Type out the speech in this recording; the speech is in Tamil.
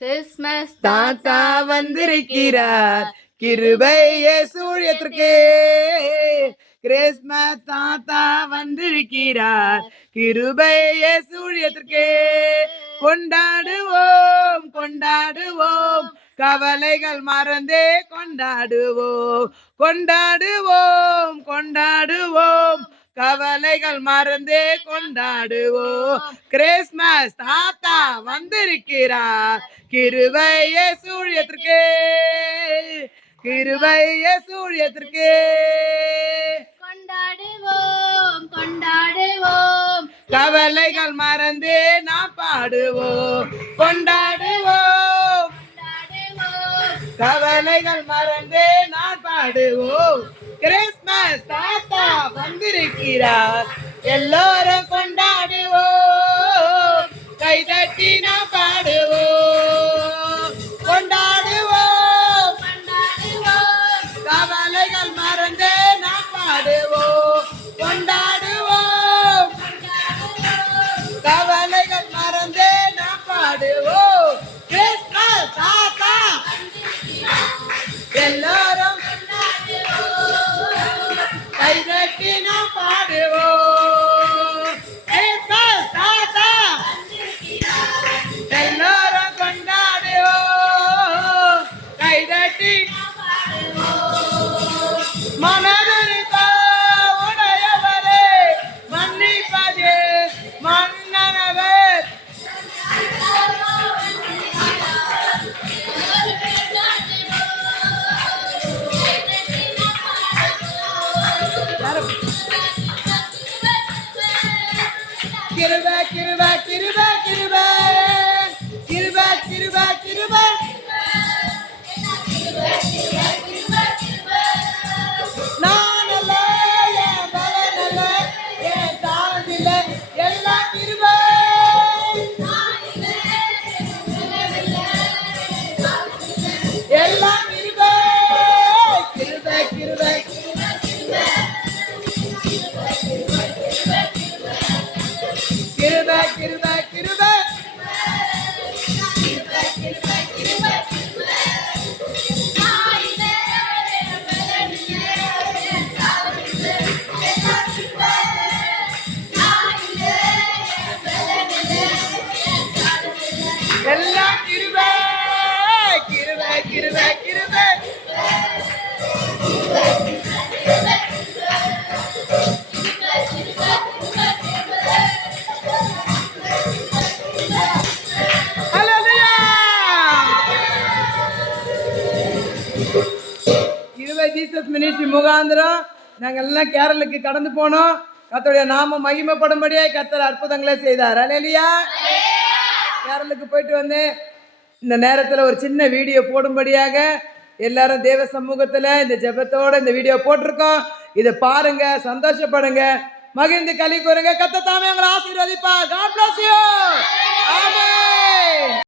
கிறிஸ்மஸ் தாத்தா வந்திருக்கிறார், கிருபை இயேசு ஊழியத்திற்கே. கிறிஸ்மஸ் தாத்தா வந்திருக்கிறார், கிருபை இயேசு ஊழியத்திற்கே. கொண்டாடுவோம் கொண்டாடுவோம், கவலைகள் மறந்தே கொண்டாடுவோம். கொண்டாடுவோம் கொண்டாடுவோம், கவலைகள் மறந்தே கொண்டாடுவோம். கிறிஸ்மஸ் தாத்தா வந்திருக்கிறார், கிருபை இயேசு ஊழியத்திற்கே. கிருபை இயேசு ஊழியத்திற்கே. கொண்டாடுவோம் கொண்டாடுவோம், கவலைகள் மறந்தே நாம் பாடுவோம். கொண்டாடுவோம் கவலைகள் மறந்தே நான் பாடுவோம். கிறிஸ்மஸ் தாத்தா வந்திருக்கிறார், எல்லோரும் கொண்டாடுவோம். கைதட்டி நாம் பாடுவோம். கொண்டாடுவோம் கவலைகள் மறந்தே நாம் பாடுவோம். கொண்டாடுவோம் கவலைகள் மறந்தே நாம் பாடுவோம். கிறிஸ்மஸ் தாத்தா எல்லாரும் கைதட்டி நாம் பாடுவோம். கிறிஸ்மஸ் தாத்தா எல்லாரும் கொண்டாடுவோம். கைதட்டி மனதிருக்க உடையவரே, மன்னிப்பதே மன்னனவர். கிருபை கிருபை கிருபை கிருபை கிருபை கிருபை கிருபை. நான் அல்ல, என் பலன் அல்ல, என் தாழ்ந்து இல்ல, எல்லாம் கிருபை. எல்லாம் கிருபை. கிருபை கிருபை கிருபை கிருபை கிருபை. எல்லாம் கிருபை. கிருபை கிருபை கிருபை. ஹல்லேலூயா. கிருபை ஜீசஸ் மினிஸ்ட்ரி முகாந்திரம் நாங்கள் எல்லாம் கேரளுக்கு கடந்து போனோம். கர்த்தருடைய நாமம் மகிமைப்படும்படியே கர்த்தர் அற்புதங்களை செய்தார். ஹல்லேலூயா. கேரளுக்கு போயிட்டு வந்து இந்த நேரத்தில் ஒரு சின்ன வீடியோ போடும்படியாக எல்லாரும் தேவ சமூகத்தில் இந்த ஜெபத்தோட இந்த வீடியோ போட்டிருக்கோம். இதை பாருங்க, சந்தோஷப்படுங்க, மகிழ்ந்து களி கூறுங்க. கர்த்தர் தாமே உங்களை ஆசீர்வதிப்பார். God bless you.